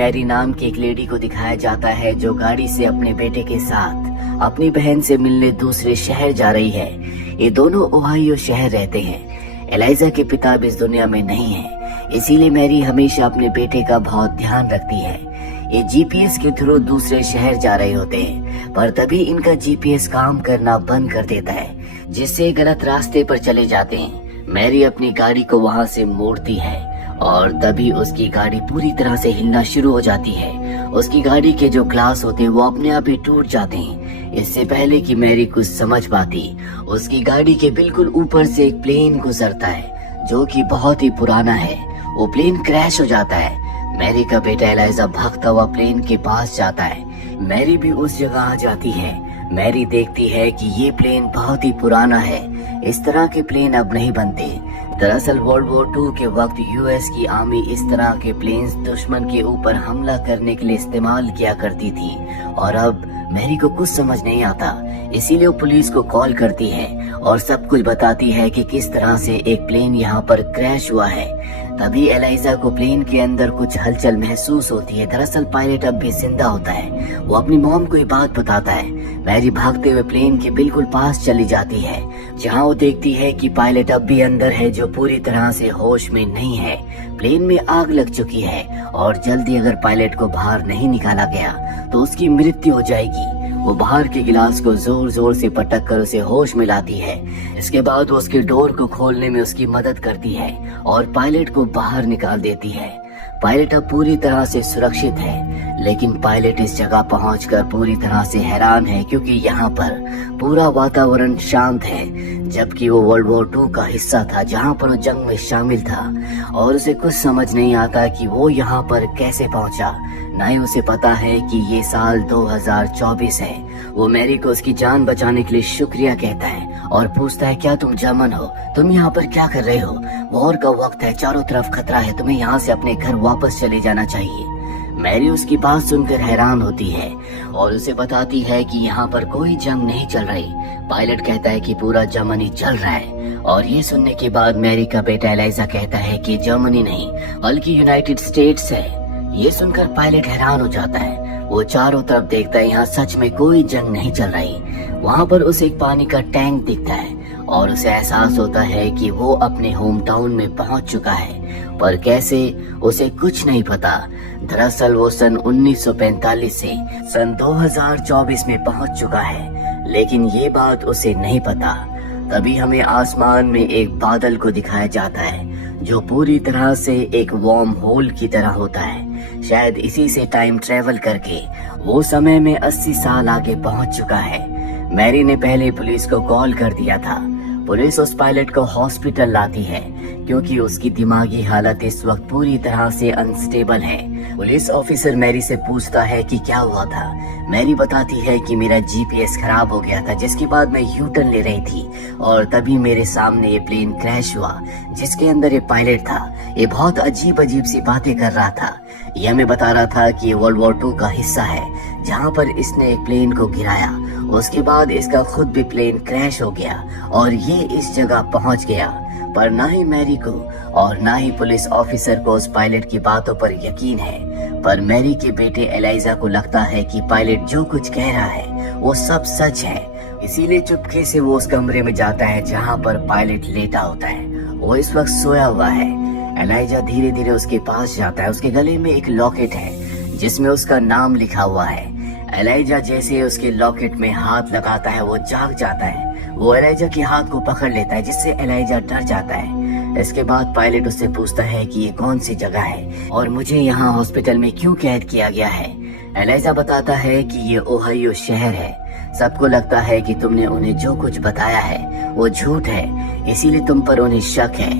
Mary नाम की एक लेडी को दिखाया जाता है जो गाड़ी से अपने बेटे के साथ अपनी बहन से मिलने दूसरे शहर जा रही है। ये दोनों ओहायो शहर रहते हैं। एलाइजा के पिता अब इस दुनिया में नहीं है, इसीलिए मैरी हमेशा अपने बेटे का बहुत ध्यान रखती है। ये जीपीएस के थ्रू दूसरे शहर जा रहे होते हैं, पर तभी इनका जीपीएस काम करना बंद कर देता है, जिससे गलत रास्ते पर चले जाते हैं। मैरी अपनी गाड़ी को वहां से मोड़ती है और तभी उसकी गाड़ी पूरी तरह से हिलना शुरू हो जाती है। उसकी गाड़ी के जो ग्लास होते हैं वो अपने आप ही टूट जाते हैं। इससे पहले कि मैरी कुछ समझ पाती, उसकी गाड़ी के बिल्कुल ऊपर से एक प्लेन गुजरता है जो कि बहुत ही पुराना है। वो प्लेन क्रैश हो जाता है। मैरी का बेटा एलाइजा भागता हुआ प्लेन के पास जाता है। मैरी भी उस जगह आ जाती है। मैरी देखती है कि ये प्लेन बहुत ही पुराना है, इस तरह के प्लेन अब नहीं बनते। दरअसल वर्ल्ड वॉर 2 के वक्त यूएस की आर्मी इस तरह के प्लेन्स दुश्मन के ऊपर हमला करने के लिए इस्तेमाल किया करती थी, और अब मैरी को कुछ समझ नहीं आता, इसीलिए वो पुलिस को कॉल करती है और सब कुछ बताती है कि किस तरह से एक प्लेन यहाँ पर क्रैश हुआ है। तभी एलाइजा को प्लेन के अंदर कुछ हलचल महसूस होती है। दरअसल पायलट अब भी जिंदा होता है। वो अपनी मॉम को ये बात बताता है। मैरी भागते हुए प्लेन के बिल्कुल पास चली जाती है, जहाँ वो देखती है कि पायलट अब भी अंदर है, जो पूरी तरह से होश में नहीं है। प्लेन में आग लग चुकी है और जल्दी अगर पायलट को बाहर नहीं निकाला गया तो उसकी मृत्यु हो जाएगी। वो बाहर के गिलास को जोर जोर से पटक कर उसे होश में लाती है। इसके बाद वो उसके डोर को खोलने में उसकी मदद करती है और पायलट को बाहर निकाल देती है। पायलट अब पूरी तरह से सुरक्षित है, लेकिन पायलट इस जगह पहुंचकर पूरी तरह से हैरान है, क्योंकि यहाँ पर पूरा वातावरण शांत है, जबकि वो वर्ल्ड वॉर 2 का हिस्सा था, जहाँ पर वो जंग में शामिल था। और उसे कुछ समझ नहीं आता कि वो यहाँ पर कैसे पहुंचा। ना ही उसे पता है कि ये साल 2024 है। वो मैरी को उसकी जान बचाने के लिए शुक्रिया कहता है और पूछता है, क्या तुम जर्मन हो? तुम यहाँ पर क्या कर रहे हो? वॉर का वक्त है, चारों तरफ खतरा है, तुम्हें यहाँ से अपने घर वापस चले जाना चाहिए। मैरी उसकी बात सुनकर हैरान होती है और उसे बताती है कि यहाँ पर कोई जंग नहीं चल रही। पायलट कहता है कि पूरा जर्मनी चल रहा है, और ये सुनने के बाद मैरी का बेटा एलाइजा कहता है कि जर्मनी नहीं बल्कि यूनाइटेड स्टेट्स है। ये सुनकर पायलट हैरान हो जाता है। वो चारों तरफ देखता है, यहाँ सच में कोई जंग नहीं चल रही। वहाँ पर उसे एक पानी का टैंक दिखता है और उसे एहसास होता है कि वो अपने होम टाउन में पहुँच चुका है, पर कैसे उसे कुछ नहीं पता। दरअसल वो सन 1945 से सन 2024 में पहुँच चुका है, लेकिन ये बात उसे नहीं पता। तभी हमें आसमान में एक बादल को दिखाया जाता है जो पूरी तरह से एक वार्म होल की तरह होता है। शायद इसी से टाइम ट्रेवल करके वो समय में 80 साल आगे पहुंच चुका है। मैरी ने पहले पुलिस को कॉल कर दिया था। पुलिस उस पायलट को हॉस्पिटल लाती है, क्योंकि उसकी दिमागी हालत इस वक्त पूरी तरह से अनस्टेबल है। पुलिस ऑफिसर मैरी से पूछता है कि क्या हुआ था। मैरी बताती है कि मेरा जीपीएस खराब हो गया था, जिसके बाद मैं यू टर्न ले रही थी और तभी मेरे सामने ये प्लेन क्रैश हुआ जिसके अंदर ये पायलट था। ये बहुत अजीब अजीब सी बातें कर रहा था। ये हमें बता रहा था कि ये वर्ल्ड वॉर 2 का हिस्सा है, जहाँ पर इसने एक प्लेन को गिराया, उसके बाद इसका खुद भी प्लेन क्रैश हो गया और ये इस जगह पहुंच गया। पर ना ही मैरी को और ना ही पुलिस ऑफिसर को उस पायलट की बातों पर यकीन है। पर मैरी के बेटे एलाइजा को लगता है कि पायलट जो कुछ कह रहा है वो सब सच है, इसीलिए चुपके से वो उस कमरे में जाता है जहाँ पर पायलट लेटा होता है। वो इस वक्त सोया हुआ है। एलाइजा धीरे धीरे उसके पास जाता है। उसके गले में एक लॉकेट है जिसमें उसका नाम लिखा हुआ है। एलाइजा जैसे उसके लॉकेट में हाथ लगाता है वो जाग जाता है। वो एलाइजा के हाथ को पकड़ लेता है, जिससे एलाइजा डर जाता है। इसके बाद पायलट उससे पूछता है कि ये कौन सी जगह है और मुझे यहाँ हॉस्पिटल में क्यों कैद किया गया है। एलाइजा बताता है कि ये ओहायो शहर है। सबको लगता है कि तुमने उन्हें जो कुछ बताया है वो झूठ है, इसीलिए तुम पर उन्हें शक है।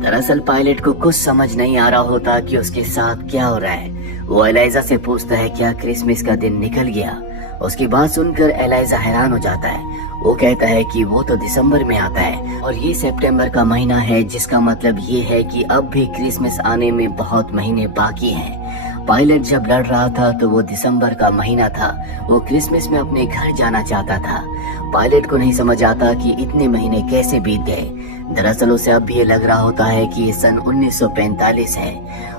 दरअसल पायलट को कुछ समझ नहीं आ रहा होता कि उसके साथ क्या हो रहा है। वो एलाइजा से पूछता है, क्या क्रिसमस का दिन निकल गया? उसकी बात सुनकर एलाइजा हैरान हो जाता है। वो कहता है कि वो तो दिसंबर में आता है और ये सितंबर का महीना है, जिसका मतलब ये है कि अब भी क्रिसमस आने में बहुत महीने बाकी हैं। पायलट जब लड़ रहा था तो वो दिसंबर का महीना था। वो क्रिसमस में अपने घर जाना चाहता था। पायलट को नहीं समझ आता कि इतने महीने कैसे बीत गए। दरअसल उसे अब भी ये लग रहा होता है कि ये सन 1945 है।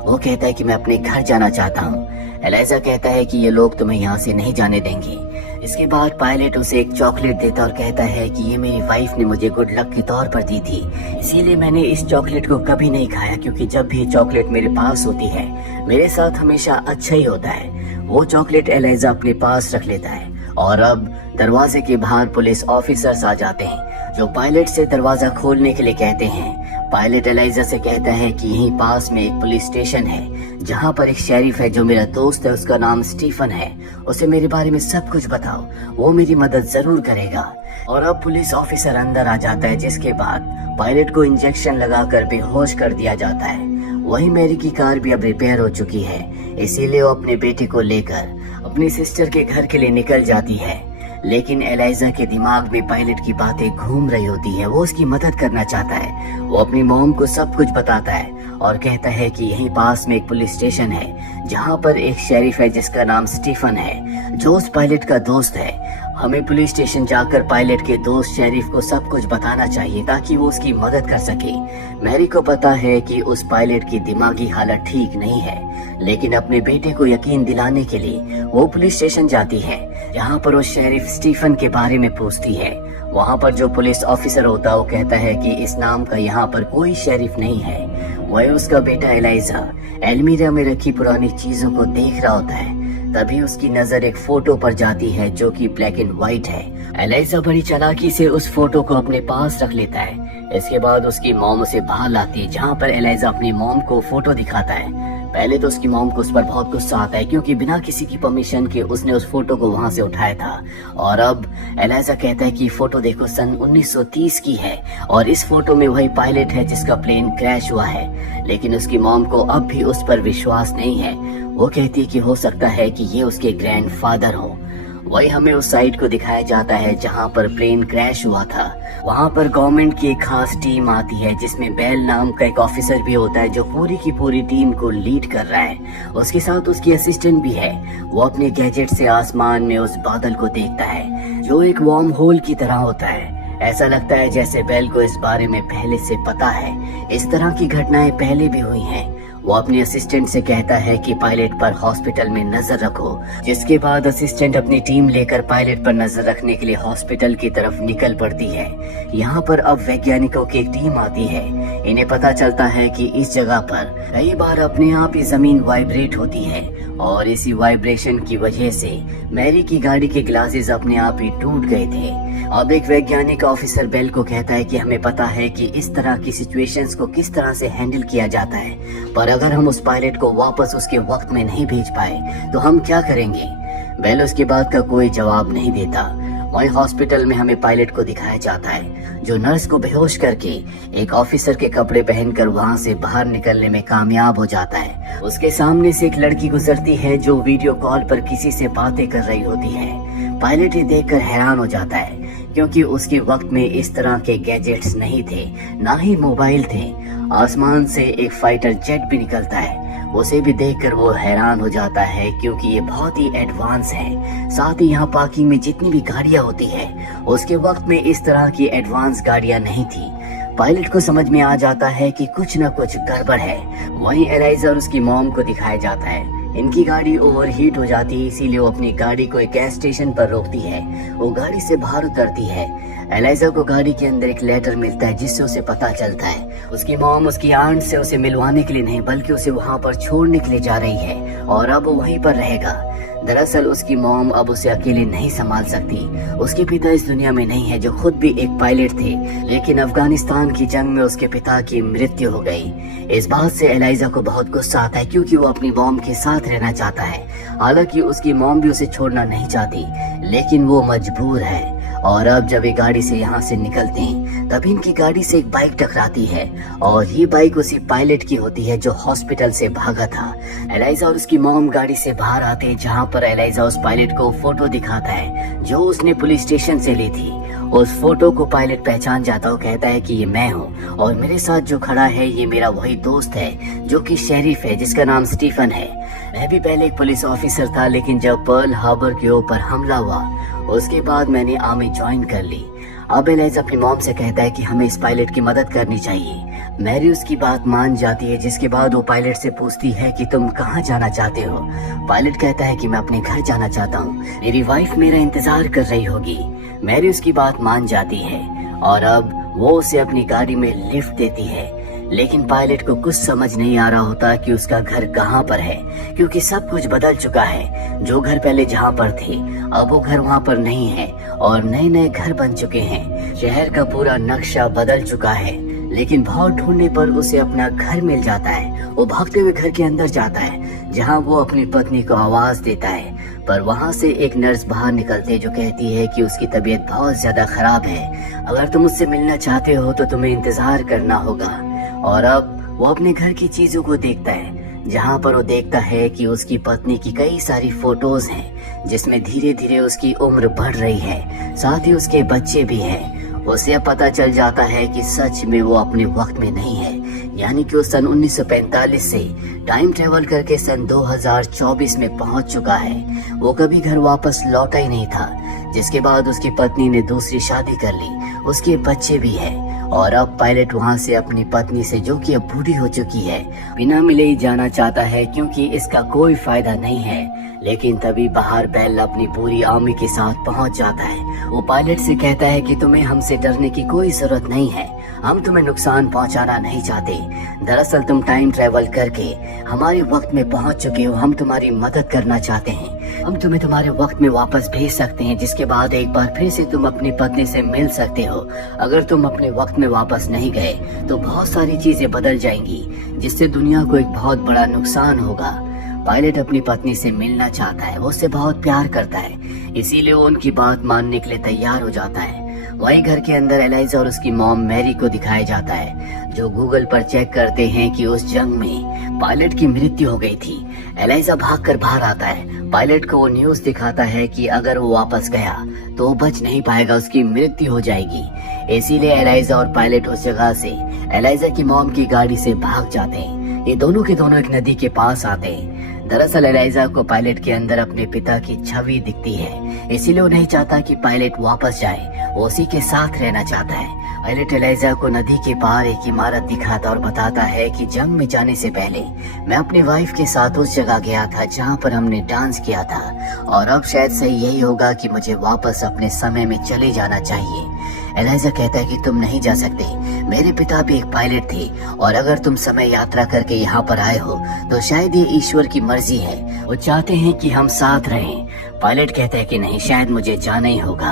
वो कहता है कि मैं अपने घर जाना चाहता हूँ। एलाइजा कहता है कि ये लोग तुम्हें यहाँ से नहीं जाने देंगे। इसके बाद पायलट उसे एक चॉकलेट देता और कहता है कि ये मेरी वाइफ ने मुझे गुड लक के तौर पर दी थी, इसीलिए मैंने इस चॉकलेट को कभी नहीं खाया, क्योंकि जब भी चॉकलेट मेरे पास होती है मेरे साथ हमेशा अच्छा ही होता है। वो चॉकलेट एलाइजा अपने पास रख लेता है और अब दरवाजे के बाहर पुलिस ऑफिसर्स आ जाते हैं जो पायलट से दरवाजा खोलने के लिए कहते हैं। पायलट एलाइजा से कहता है कि यहीं पास में एक पुलिस स्टेशन है जहाँ पर एक शेरिफ है जो मेरा दोस्त है, उसका नाम स्टीफन है, उसे मेरे बारे में सब कुछ बताओ, वो मेरी मदद जरूर करेगा। और अब पुलिस ऑफिसर अंदर आ जाता है, जिसके बाद पायलट को इंजेक्शन लगाकर बेहोश कर दिया जाता है। वही मैरी की कार भी अब रिपेयर हो चुकी है, इसीलिए वो अपने बेटे को लेकर अपनी सिस्टर के घर के लिए निकल जाती है। लेकिन एलाइजा के दिमाग में पायलट की बातें घूम रही होती है, वो उसकी मदद करना चाहता है। वो अपनी मॉम को सब कुछ बताता है और कहता है कि यहीं पास में एक पुलिस स्टेशन है जहाँ पर एक शेरिफ है जिसका नाम स्टीफन है, जो उस पायलट का दोस्त है। हमें पुलिस स्टेशन जाकर पायलट के दोस्त शेरिफ को सब कुछ बताना चाहिए ताकि वो उसकी मदद कर सके। मैरी को पता है कि उस पायलट की दिमागी हालत ठीक नहीं है, लेकिन अपने बेटे को यकीन दिलाने के लिए वो पुलिस स्टेशन जाती है, जहाँ पर वो शेरिफ स्टीफन के बारे में पूछती है। वहाँ पर जो पुलिस ऑफिसर होता है वो कहता है कि इस नाम का यहाँ पर कोई शेरिफ नहीं है। वह उसका बेटा एलाइजा एलमीरा में रखी पुरानी चीजों को देख रहा होता है। तभी उसकी नजर एक फोटो पर जाती है जो कि ब्लैक एंड व्हाइट है। एलाइजा बड़ी चालाकी से उस फोटो को अपने पास रख लेता है। इसके बाद उसकी मॉम उसे बाहर लाती है, जहाँ पर एलाइजा अपनी मॉम को फोटो दिखाता है। पहले तो उसकी मॉम को उस पर बहुत गुस्सा आता है, क्योंकि बिना किसी की परमिशन के उसने उस फोटो को वहां से उठाया था। और अब एलाइजा कहता है कि फोटो देखो सन 1930 की है और इस फोटो में वही पायलट है जिसका प्लेन क्रैश हुआ है। लेकिन उसकी मॉम को अब भी उस पर विश्वास नहीं है। वो कहती है कि हो सकता है कि ये उसके ग्रैंडफादर हो। वही हमें उस साइट को दिखाया जाता है जहाँ पर प्लेन क्रैश हुआ था। वहाँ पर गवर्नमेंट की एक खास टीम आती है जिसमें बेल नाम का एक ऑफिसर भी होता है जो पूरी की पूरी टीम को लीड कर रहा है। उसके साथ उसकी असिस्टेंट भी है। वो अपने गैजेट से आसमान में उस बादल को देखता है जो एक वार्म होल की तरह होता है। ऐसा लगता है जैसे बेल को इस बारे में पहले से पता है। इस तरह की घटनाएं पहले भी हुई हैं। वो अपने असिस्टेंट से कहता है कि पायलट पर हॉस्पिटल में नजर रखो, जिसके बाद असिस्टेंट अपनी टीम लेकर पायलट पर नजर रखने के लिए हॉस्पिटल की तरफ निकल पड़ती है। यहाँ पर अब वैज्ञानिकों की एक टीम आती है। इन्हें पता चलता है कि इस जगह पर कई बार अपने आप ही जमीन वाइब्रेट होती है और इसी वाइब्रेशन की वजह से मैरी की गाड़ी के ग्लासेस अपने आप ही टूट गए थे। अब एक वैज्ञानिक ऑफिसर बेल को कहता है कि हमें पता है कि इस तरह की सिचुएशंस को किस तरह से हैंडल किया जाता है, पर अगर हम उस पायलट को वापस उसके वक्त में नहीं भेज पाए तो हम क्या करेंगे। बेल उसकी बात का कोई जवाब नहीं देता। वहीं हॉस्पिटल में हमें पायलट को दिखाया जाता है जो नर्स को बेहोश करके एक ऑफिसर के कपड़े पहनकर वहां से बाहर निकलने में कामयाब हो जाता है। उसके सामने से एक लड़की गुजरती है जो वीडियो कॉल पर किसी से बातें कर रही होती है। पायलट ये देखकर हैरान हो जाता है क्योंकि उसके वक्त में इस तरह के गैजेट्स नहीं थे, ना ही मोबाइल थे। आसमान से एक फाइटर जेट भी निकलता है। उसे भी देखकर वो हैरान हो जाता है क्योंकि ये बहुत ही एडवांस है। साथ ही यहाँ पार्किंग में जितनी भी गाड़ियाँ होती है उसके वक्त में इस तरह की एडवांस गाड़ियाँ नहीं थी। पायलट को समझ में आ जाता है कि कुछ न कुछ गड़बड़ है। वहीं एलाइजा और उसकी मॉम को दिखाया जाता है। इनकी गाड़ी ओवरहीट हो जाती है, इसीलिए वो अपनी गाड़ी को एक गैस स्टेशन पर रोकती है। वो गाड़ी से बाहर उतरती है। एलाइजा को गाड़ी के अंदर एक लेटर मिलता है जिससे उसे पता चलता है उसकी मॉम उसकी आंट से उसे मिलवाने के लिए नहीं बल्कि उसे वहाँ पर छोड़ने के लिए जा रही है और अब वो वहीं पर रहेगा। दरअसल उसकी मॉम अब उसे अकेले नहीं संभाल सकती। उसके पिता इस दुनिया में नहीं है जो खुद भी एक पायलट थे, लेकिन अफगानिस्तान की जंग में उसके पिता की मृत्यु हो गई। इस बात से एलाइजा को बहुत गुस्सा आता है क्योंकि वो अपनी मॉम के साथ रहना चाहता है। हालांकि उसकी मॉम भी उसे छोड़ना नहीं चाहती, लेकिन वो मजबूर है। और अब जब ये गाड़ी से यहाँ से निकलते हैं तब इनकी गाड़ी से एक बाइक टकराती है और ये बाइक उसी पायलट की होती है जो हॉस्पिटल से भागा था। एलाइजा और उसकी मॉम गाड़ी से बाहर आते हैं जहाँ पर एलाइजा उस पायलट को फोटो दिखाता है जो उसने पुलिस स्टेशन से ली थी। उस फोटो को पायलट पहचान जाता है। कहता है कि ये मैं हूँ और मेरे साथ जो खड़ा है ये मेरा वही दोस्त है जो कि शेरिफ है जिसका नाम स्टीफन है। मैं भी पहले एक पुलिस ऑफिसर था, लेकिन जब पर्ल हार्बर के ऊपर हमला हुआ उसके बाद मैंने आर्मी ज्वाइन कर ली। अब एलाइजा अपनी मॉम से कहता है कि हमें इस पायलट की मदद करनी चाहिए। मैरी उसकी बात मान जाती है, जिसके बाद वो पायलट से पूछती है कि तुम कहाँ जाना चाहते हो। पायलट कहता है कि मैं अपने घर जाना चाहता हूँ, मेरी वाइफ मेरा इंतजार कर रही होगी। मैरी उसकी बात मान जाती है और अब वो उसे अपनी गाड़ी में लिफ्ट देती है। लेकिन पायलट को कुछ समझ नहीं आ रहा होता कि उसका घर कहाँ पर है, क्योंकि सब कुछ बदल चुका है। जो घर पहले जहाँ पर थे अब वो घर वहाँ पर नहीं है और नए नए घर बन चुके हैं। शहर का पूरा नक्शा बदल चुका है। लेकिन बहुत ढूंढने पर उसे अपना घर मिल जाता है। वो भागते हुए घर के अंदर जाता है, जहाँ वो अपनी पत्नी को आवाज देता है। पर वहाँ से एक नर्स बाहर निकलते जो कहती है कि उसकी तबीयत बहुत ज्यादा खराब है, अगर तुम उससे मिलना चाहते हो तो तुम्हें इंतजार करना होगा। और अब वो अपने घर की चीजों को देखता है, जहाँ पर वो देखता है कि उसकी पत्नी की कई सारी फोटोज हैं, जिसमें धीरे धीरे उसकी उम्र बढ़ रही है, साथ ही उसके बच्चे भी हैं। उसे अब पता चल जाता है कि सच में वो अपने वक्त में नहीं है, यानी कि वो सन 1945 से टाइम ट्रेवल करके सन 2024 में पहुंच चुका है। वो कभी घर वापस लौटा ही नहीं था, जिसके बाद उसकी पत्नी ने दूसरी शादी कर ली, उसके बच्चे भी हैं। और अब पायलट वहां से अपनी पत्नी से, जो कि अब बूढ़ी हो चुकी है, बिना मिले ही जाना चाहता है, क्योंकि इसका कोई फायदा नहीं है। लेकिन तभी बाहर बेल अपनी पूरी आर्मी के साथ पहुंच जाता है। वो पायलट से कहता है कि तुम्हें हमसे डरने की कोई जरूरत नहीं है, हम तुम्हें नुकसान पहुंचाना नहीं चाहते। दरअसल तुम टाइम ट्रेवल करके हमारे वक्त में पहुंच चुके हो, हम तुम्हारी मदद करना चाहते हैं। हम तुम्हें तुम्हारे वक्त में वापस भेज सकते हैं, जिसके बाद एक बार फिर से तुम अपनी पत्नी से मिल सकते हो। अगर तुम अपने वक्त में वापस नहीं गए तो बहुत सारी चीजें बदल जाएंगी, जिससे दुनिया को एक बहुत बड़ा नुकसान होगा। पायलट अपनी पत्नी से मिलना चाहता है, वो उससे बहुत प्यार करता है, इसीलिए वो उनकी बात मानने के लिए तैयार हो जाता है। वहीं घर के अंदर एलाइजा और उसकी मॉम मैरी को दिखाया जाता है, जो गूगल पर चेक करते हैं कि उस जंग में पायलट की मृत्यु हो गई थी। एलाइजा भागकर बाहर आता है, पायलट को वो न्यूज दिखाता है कि अगर वो वापस गया तो वो बच नहीं पाएगा, उसकी मृत्यु हो जाएगी। इसीलिए एलाइजा और पायलट उस जगह से एलाइजा की मॉम की गाड़ी से भाग जाते हैं। ये दोनों के दोनों एक नदी के पास आते हैं। दरअसल एलाइजा को पायलट के अंदर अपने पिता की छवि दिखती है, इसीलिए वो नहीं चाहता कि पायलट वापस जाए, वो उसी के साथ रहना चाहता है। पायलट एलाइजा को नदी के पार एक इमारत दिखाता और बताता है कि जंग में जाने से पहले मैं अपनी वाइफ के साथ उस जगह गया था जहाँ पर हमने डांस किया था, और अब शायद सही यही होगा कि मुझे वापस अपने समय में चले जाना चाहिए। एलाइजा कहता है कि तुम नहीं जा सकते, मेरे पिता भी एक पायलट थे, और अगर तुम समय यात्रा करके यहाँ पर आए हो तो शायद ये ईश्वर की मर्जी है, वो चाहते हैं कि हम साथ रहें। पायलट कहता है कि नहीं, शायद मुझे जाना ही होगा।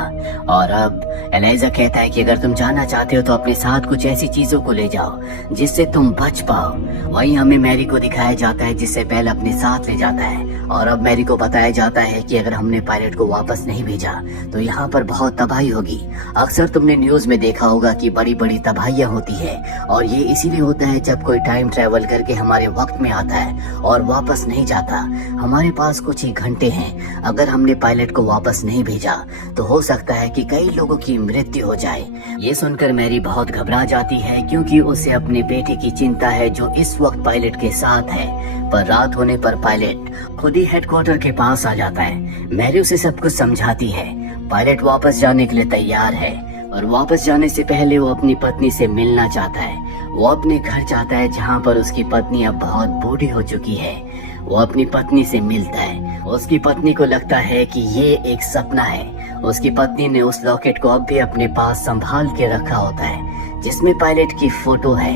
और अब एलाइजा कहता है कि अगर तुम जाना चाहते हो तो अपने साथ कुछ ऐसी चीजों को ले जाओ जिससे तुम बच पाओ। वहीं हमें मैरी को दिखाया जाता है, जिससे बेल अपने साथ ले जाता है। और अब मैरी को बताया जाता है कि अगर हमने पायलट को वापस नहीं भेजा तो यहाँ पर बहुत तबाही होगी। अक्सर तुमने न्यूज में देखा होगा कि बड़ी बड़ी तबाहियां होती है, और ये इसीलिए होता है जब कोई टाइम ट्रेवल करके हमारे वक्त में आता है और वापस नहीं जाता। हमारे पास कुछ ही घंटे हैं, अगर हमने पायलट को वापस नहीं भेजा तो हो सकता है कि कई लोगों की मृत्यु हो जाए। ये सुनकर मैरी बहुत घबरा जाती है, क्योंकि उसे अपने बेटे की चिंता है जो इस वक्त पायलट के साथ है। पर रात होने पर पायलट खुद ही हेडक्वार्टर के पास आ जाता है। मैरी उसे सब कुछ समझाती है। पायलट वापस जाने के लिए तैयार है, और वापस जाने से पहले वो अपनी पत्नी से मिलना चाहता है। वो अपने घर जाता है, जहाँ पर उसकी पत्नी अब बहुत बूढ़ी हो चुकी है। वो अपनी पत्नी से मिलता है। उसकी पत्नी को लगता है कि ये एक सपना है। उसकी पत्नी ने उस लॉकेट को अब भी अपने पास संभाल के रखा होता है, जिसमें पायलट की फोटो है।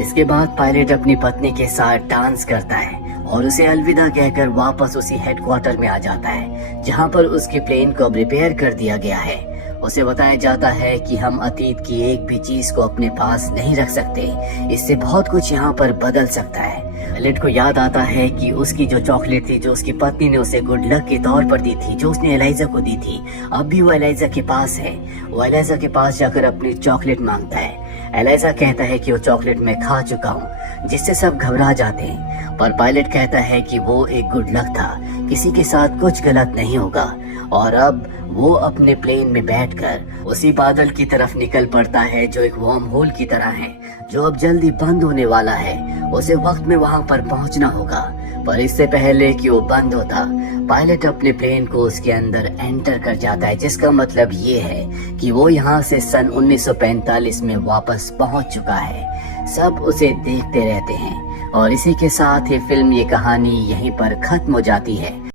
इसके बाद पायलट अपनी पत्नी के साथ डांस करता है और उसे अलविदा कहकर वापस उसी हेडक्वार्टर में आ जाता है, जहाँ पर उसके प्लेन को अब रिपेयर कर दिया गया है। उसे बताया जाता है कि हम अतीत की एक भी चीज को अपने पास नहीं रख सकते, इससे बहुत कुछ यहाँ पर बदल सकता है। पायलट को याद आता है कि उसकी जो चॉकलेट थी, जो उसकी पत्नी ने उसे गुड लक के तौर पर दी थी, जो उसने एलाइजा को दी थी, अब भी वो एलाइजा के पास है। वो एलाइजा के पास जाकर अपनी चॉकलेट मांगता है। एलाइजा कहता है कि वो चॉकलेट मैं खा चुका हूँ, जिससे सब घबरा जाते हैं। पर पायलट कहता है कि वो एक गुड लक था, किसी के साथ कुछ गलत नहीं होगा। और अब वो अपने प्लेन में बैठकर उसी बादल की तरफ निकल पड़ता है, जो एक वार्म होल की तरह है, जो अब जल्दी बंद होने वाला है। उसे वक्त में वहां पर पहुंचना होगा। पर इससे पहले कि वो बंद होता, पायलट अपने प्लेन को उसके अंदर एंटर कर जाता है, जिसका मतलब ये है कि वो यहाँ से सन 1945 में वापस पहुंच चुका है। सब उसे देखते रहते हैं और इसी के साथ ही फिल्म ये कहानी यहीं पर खत्म हो जाती है।